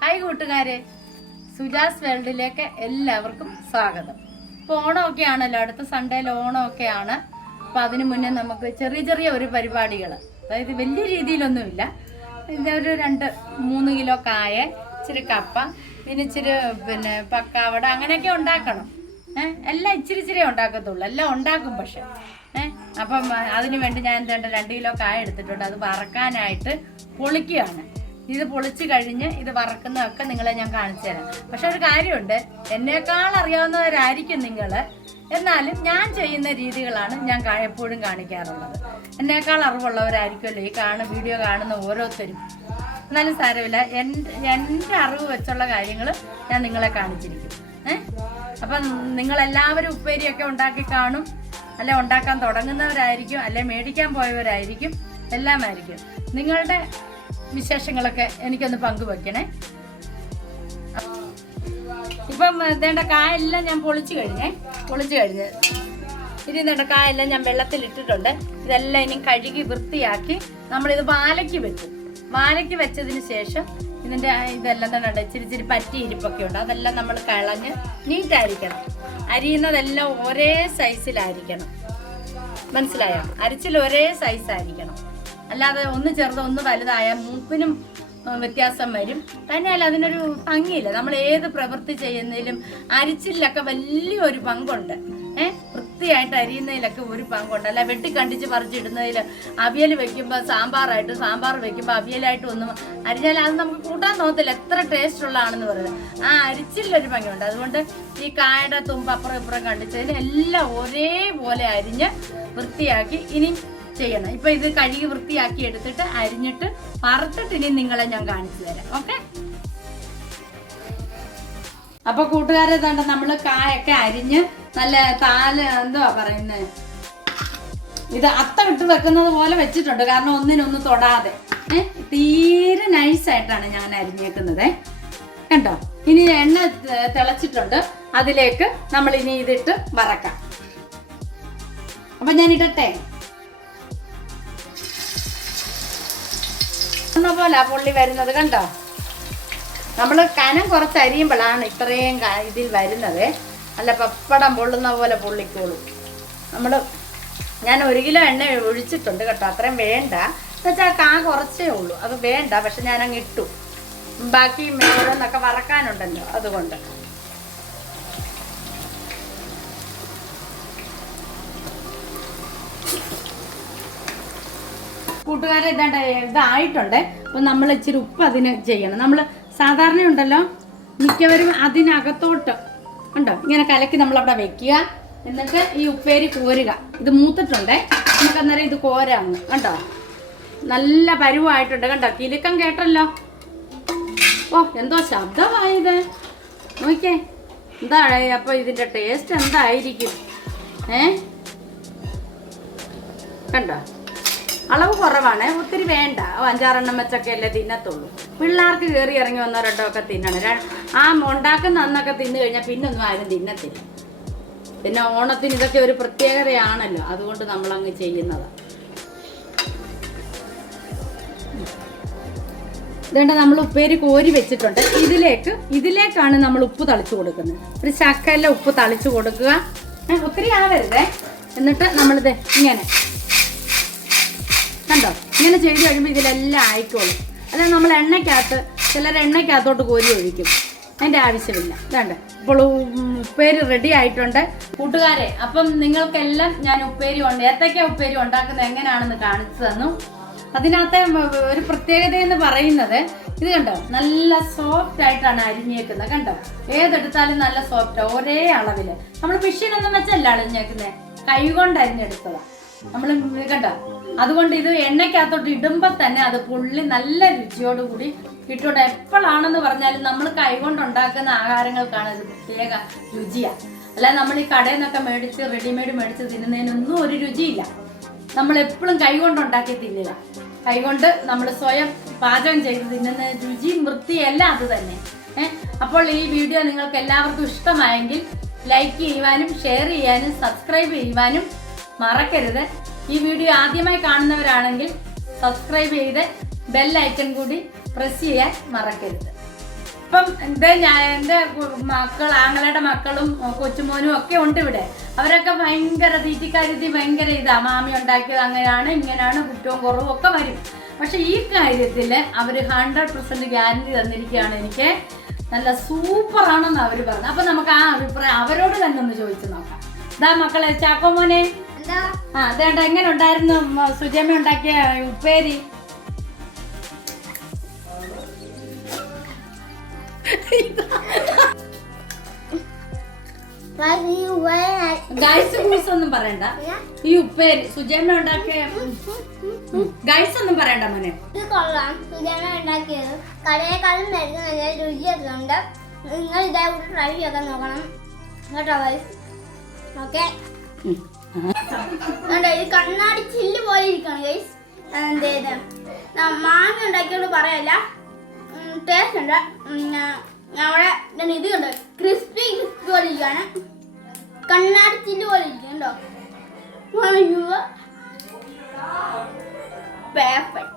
Hi കൂട്ടുകാരെ. സുജാസ് വേൾഡിലേക്ക് എല്ലാവർക്കും സ്വാഗതം. ഇപ്പോൾ ഓണമൊക്കെ ആണല്ലോ അടുത്ത സൺഡേയിൽ ഓണമൊക്കെയാണ്. അപ്പം അതിന് മുന്നേ നമുക്ക് ചെറിയ ചെറിയ ഒരു പരിപാടികൾ. അതായത് വലിയ രീതിയിലൊന്നുമില്ല. ഒരു രണ്ട് മൂന്ന് കിലോ കായ ഇച്ചിരി കപ്പ പിന്നെ ഇച്ചിരി പിന്നെ പക്കാവട അങ്ങനെയൊക്കെ ഉണ്ടാക്കണം. ഏഹ് എല്ലാം ഇച്ചിരി ഇച്ചിരി ഉണ്ടാക്കത്തുള്ളൂ. എല്ലാം ഉണ്ടാക്കും പക്ഷെ. അപ്പം അതിനു വേണ്ടി ഞാൻ എന്താ രണ്ട് കിലോ കായ എടുത്തിട്ടുണ്ട്. അത് വറക്കാനായിട്ട് പൊളിക്കുകയാണ്. ഇത് പൊളിച്ചു കഴിഞ്ഞ് ഇത് വറക്കുന്നതൊക്കെ നിങ്ങളെ ഞാൻ കാണിച്ചു തരാം. പക്ഷെ ഒരു കാര്യമുണ്ട്. എന്നേക്കാൾ അറിയാവുന്നവരായിരിക്കും നിങ്ങൾ എന്നാലും ഞാൻ ചെയ്യുന്ന രീതികളാണ് ഞാൻ എപ്പോഴും കാണിക്കാറുള്ളത്. എന്നേക്കാൾ അറിവുള്ളവരായിരിക്കുമല്ലോ ഈ കാണുന്ന വീഡിയോ കാണുന്ന ഓരോരുത്തരും. എന്നാലും സാരമില്ല. എന്റെ അറിവ് വെച്ചുള്ള കാര്യങ്ങൾ ഞാൻ നിങ്ങളെ കാണിച്ചിരിക്കും. ഏഹ് അപ്പം നിങ്ങളെല്ലാവരും ഉപ്പേരിയൊക്കെ ഉണ്ടാക്കി കാണും. അല്ലെ ഉണ്ടാക്കാൻ തുടങ്ങുന്നവരായിരിക്കും അല്ലെ മേടിക്കാൻ പോയവരായിരിക്കും എല്ലാമായിരിക്കും. നിങ്ങളുടെ വിശേഷങ്ങളൊക്കെ എനിക്കൊന്ന് പങ്കുവെക്കണേ. ഇപ്പം വേണ്ട കായെല്ലാം ഞാൻ പൊളിച്ചു കഴിഞ്ഞേ. പൊളിച്ചു കഴിഞ്ഞ്. ഇനി ഇതേണ്ട കായെല്ലാം ഞാൻ വെള്ളത്തിൽ ഇട്ടിട്ടുണ്ട് ഇതെല്ലാം ഇനി കഴുകി വൃത്തിയാക്കി നമ്മളിത് വാലയ്ക്ക് വെക്കും. വാലയ്ക്ക് വെച്ചതിന് ശേഷം ഇതിന്റെ ആ ഇതെല്ലാം തന്നെ ഇച്ചിരി ഇച്ചിരി പറ്റി ഇരിപ്പൊക്കെ ഉണ്ട്. അതെല്ലാം നമ്മൾ കളഞ്ഞ് നീറ്റായിരിക്കണം. അരിയുന്നതെല്ലാം ഒരേ സൈസിലായിരിക്കണം. മനസ്സിലായോ? അരിച്ചിൽ ഒരേ സൈസായിരിക്കണം. അല്ലാതെ ഒന്ന് ചെറുത് ഒന്ന് വലുതായ മൂപ്പിനും വ്യത്യാസം വരും. തന്നെയല്ല അതിനൊരു ഭംഗിയില്ല. നമ്മൾ ഏത് പ്രവൃത്തി ചെയ്യുന്നതിലും അരിച്ചിലൊക്കെ വലിയൊരു പങ്കുണ്ട്. ഏഹ് വൃത്തിയായിട്ട് അരിയുന്നതിലൊക്കെ ഒരു പങ്കുണ്ട്. അല്ല വെട്ടി കണ്ടിച്ച് പറിച്ചിടുന്നതിൽ അവിയൽ വെക്കുമ്പോൾ സാമ്പാറായിട്ട് സാമ്പാർ വെക്കുമ്പോൾ അവിയലായിട്ട് ഒന്നും അരിഞ്ഞാൽ അത് നമുക്ക് കൂട്ടാൻ തോന്നത്തില്ല. എത്ര ടേസ്റ്റ് ഉള്ളതാണെന്ന് പറയുന്നത് ആ അരിച്ചിലൊരു ഭംഗിയുണ്ട് അതുകൊണ്ട് ഈ കായയുടെ തുമ്പ് അപ്പുറം ഇപ്പുറം കണ്ടിച്ചതിന് എല്ലാം ഒരേപോലെ അരിഞ്ഞ് വൃത്തിയാക്കി ഇനി ചെയ്യണം. ഇപ്പൊ ഇത് കഴുകി വൃത്തിയാക്കി എടുത്തിട്ട് അരിഞ്ഞിട്ട് പറത്തിട്ട് ഇനി നിങ്ങളെ ഞാൻ കാണിച്ചു തരാം. ഓക്കെ? അപ്പൊ കൂട്ടുകാരെ നമ്മൾ കായൊക്കെ അരിഞ്ഞ് നല്ല താൽ എന്തുവാ പറയുന്നത് ഇത് അത്തം ഇട്ട് വെക്കുന്നത് പോലെ വെച്ചിട്ടുണ്ട്. കാരണം ഒന്നിനൊന്ന് തൊടാതെ. തീരെ നൈസായിട്ടാണ് ഞാൻ അരിഞ്ഞേക്കുന്നത്. കണ്ടോ? ഇനി എണ്ണ തിളച്ചിട്ടുണ്ട്. അതിലേക്ക് നമ്മൾ ഇനി ഇതിട്ട് വറക്കാം. അപ്പൊ ഞാൻ ഇടട്ടെ? പോലെ പുള്ളി വരുന്നത്. കണ്ടോ? നമ്മൾ കനം കുറച്ച് അരിയുമ്പോഴാണ് ഇത്രയും ഇതിൽ വരുന്നത്. അല്ല പപ്പടം പൊള്ളുന്ന പോലെ പൊള്ളിക്കോളും. നമ്മൾ ഞാൻ ഒരു കിലോ എണ്ണ ഒഴിച്ചിട്ടുണ്ട് കേട്ടോ അത്രയും വേണ്ട. എന്നുവെച്ചാൽ കാ കുറച്ചേ ഉള്ളൂ. അത് വേണ്ട പക്ഷെ ഞാൻ അങ്ങ് ഇട്ടു. ബാക്കി ഓരോന്നൊക്കെ വറക്കാനുണ്ടല്ലോ അതുകൊണ്ട്. കൂട്ടുകാരെ ഇതാണ്ട് ഇതായിട്ടുണ്ട്. അപ്പൊ നമ്മൾ ഇച്ചിരി ഉപ്പ് അതിന് ചെയ്യണം. നമ്മൾ സാധാരണ ഉണ്ടല്ലോ മിക്കവരും അതിനകത്തോട്ട് ഉണ്ടോ ഇങ്ങനെ കലക്കി നമ്മൾ അവിടെ വെക്കുക. എന്നിട്ട് ഈ ഉപ്പേരി കോരുക. ഇത് മൂത്തിട്ടുണ്ടേ. നമുക്ക് അന്നേരം ഇത് കോരാങ്ങ് കണ്ടോ? നല്ല പരുവായിട്ടുണ്ട്. കണ്ടോ? കിലുക്കം കേട്ടല്ലോ. ഓ എന്തോ ശബ്ദമായത്. നോക്കിയേ. എന്താ അപ്പൊ ഇതിന്റെ ടേസ്റ്റ് എന്തായിരിക്കും? ഏ? കണ്ടോ? അളവ് കുറവാണ്. ഒത്തിരി വേണ്ട. അഞ്ചാറെണ്ണം വെച്ചൊക്കെ അല്ലേ തിന്നത്തുള്ളൂ. പിള്ളേർക്ക് കയറി ഇറങ്ങി ഒന്നോ രണ്ടോ ഒക്കെ തിന്നണം. ആ ഉണ്ടാക്കുന്ന അന്നൊക്കെ തിന്നു കഴിഞ്ഞാൽ പിന്നെ ഒന്നും ആരും തിന്നത്തില്ല. പിന്നെ ഓണത്തിന് ഇതൊക്കെ ഒരു പ്രത്യേകതയാണല്ലോ. അതുകൊണ്ട് നമ്മൾ അങ്ങ് ചെയ്യുന്നത്. ഇതുകൊണ്ട് നമ്മൾ ഉപ്പേരി കോരി വെച്ചിട്ടുണ്ട്. ഇതിലേക്ക് ഇതിലേക്കാണ് നമ്മൾ ഉപ്പ് തളിച്ചു കൊടുക്കുന്നത്. ഒരു ശക്കല ഉപ്പ് തളിച്ചു കൊടുക്കുക. ഒത്തിരി ആവരുതേ. എന്നിട്ട് നമ്മളിത് ഇങ്ങനെ കണ്ടോ? ഇങ്ങനെ ചെയ്ത് കഴിയുമ്പോൾ ഇതിലെല്ലാം ആയിക്കോളും. അതായത് നമ്മൾ എണ്ണയ്ക്കകത്ത് ചിലർ എണ്ണയ്ക്കകത്തോട്ട് കോരി ഒഴിക്കും. അതിന്റെ ആവശ്യമില്ല. വേണ്ട ഇപ്പോൾ ഉപ്പേരി റെഡി ആയിട്ടുണ്ട്. കൂട്ടുകാരെ അപ്പം നിങ്ങൾക്കെല്ലാം ഞാൻ ഉപ്പേരി ഉണ്ട്. ഏത്തയ്ക്ക ഉപ്പേരി ഉണ്ടാക്കുന്നത് എങ്ങനെയാണെന്ന് കാണിച്ചു തന്നു. അതിനകത്തെ ഒരു പ്രത്യേകത എന്ന് പറയുന്നത് ഇത് കണ്ടോ? നല്ല സോഫ്റ്റ് ആയിട്ടാണ് അരിഞ്ഞേക്കുന്നത്. കണ്ടോ? ഏതെടുത്താലും നല്ല സോഫ്റ്റ് ഒരേ അളവിൽ നമ്മൾ മെഷീനൊന്നും വെച്ചല്ല അരിഞ്ഞേക്കുന്നത് കൈ കൊണ്ട് അരിഞ്ഞെടുത്തതാണ് നമ്മൾ കണ്ടോ? അതുകൊണ്ട് ഇത് എണ്ണയ്ക്കകത്തോട്ട് ഇടുമ്പോൾ തന്നെ അത് പുള്ളി നല്ല രുചിയോടുകൂടി കിട്ടുകൊണ്ട് എപ്പോഴാണെന്ന് പറഞ്ഞാലും നമ്മൾ കൈകൊണ്ട് ഉണ്ടാക്കുന്ന ആഹാരങ്ങൾക്കാണ് ഇത് പ്രത്യേക രുചിയാ. അല്ല നമ്മൾ ഈ കടയിൽ നിന്നൊക്കെ മേടിച്ച് റെഡിമെയ്ഡ് മേടിച്ച് തിന്നുന്നതിനൊന്നും ഒരു രുചിയില്ല. നമ്മൾ എപ്പോഴും കൈകൊണ്ട് ഉണ്ടാക്കി തിന്നുക. കൈകൊണ്ട് നമ്മൾ സ്വയം പാചകം ചെയ്ത് തിന്നുന്ന രുചി വൃത്തിയല്ല അത് തന്നെ. അപ്പോൾ ഈ വീഡിയോ നിങ്ങൾക്ക് എല്ലാവർക്കും ഇഷ്ടമായെങ്കിൽ ലൈക്ക് ചെയ്യുവാനും ഷെയർ ചെയ്യാനും സബ്സ്ക്രൈബ് ചെയ്യുവാനും മറക്കരുത്. ഈ വീഡിയോ ആദ്യമായി കാണുന്നവരാണെങ്കിൽ സബ്സ്ക്രൈബ് ചെയ്ത് ബെൽ ഐക്കൺ കൂടി പ്രസ് ചെയ്യാൻ മറക്കരുത്. ഇപ്പം എന്റെ ഞാൻ എന്റെ മക്കൾ ആങ്ങളുടെ മക്കളും കൊച്ചുമോനും ഒക്കെ ഉണ്ട് ഇവിടെ. അവരൊക്കെ ഭയങ്കര തീറ്റിക്കാരുത്തി ഭയങ്കര ഇതാ മാമി ഉണ്ടാക്കിയത് അങ്ങനെയാണ് ഇങ്ങനെയാണ് കുറ്റവും കുറവും ഒക്കെ വരും. പക്ഷെ ഈ കാര്യത്തിൽ അവർ ഹൺഡ്രഡ് പെർസെന്റ് ഗ്യാരണ്ടി തന്നിരിക്കുകയാണ് എനിക്ക്. നല്ല സൂപ്പർ ആണെന്ന് അവർ പറഞ്ഞു അപ്പൊ നമുക്ക് ആ അഭിപ്രായം അവരോട് തന്നെ ഒന്ന് ചോദിച്ചു നോക്കാം. ഇതാ മക്കളെ ചാക്കോ മോനെ. എന്താ ആ അതേണ്ട എങ്ങനെ ഉണ്ടായിരുന്നു? സുജമ്മ ഉണ്ടാക്കിയ ഉപ്പേരി? ഗൈസ് ഗൂസ് ഒന്നും പറയണ്ട. ഈ ഉപ്പേരി സുജമ്മ ഉണ്ടാക്കിയ ഗൈസ് ഒന്നും പറയണ്ട മോനെ. ഇത് കൊള്ളാം. സുജാന ഉണ്ടാക്കിയത്. കടയേക്കാളും മരുന്ന് നല്ല രുചിയൊക്കെയുണ്ട് നിങ്ങൾ ഇതേകൂടി ട്രൈ ചെയ്യാൻ നോക്കണം. കേട്ടോ ഗൈസ് ഓക്കെ ഇത് കണ്ണാടി ചില്ല് പോലെ ഇരിക്കണം ഗൈസ് എന്തേത് മാങ്ങ ഉണ്ടാക്കിയോണ്ട് പറയല്ല. ടേസ്റ്റ് ഉണ്ട്. നമ്മുടെ ഇത് കണ്ടോ? ക്രിസ്പി ക്രിസ്പി പോലെ ഇരിക്കാണ്. കണ്ണാടി ചില്ല് പോലെ ഇരിക്കുന്നുണ്ടോ പെർഫെക്റ്റ്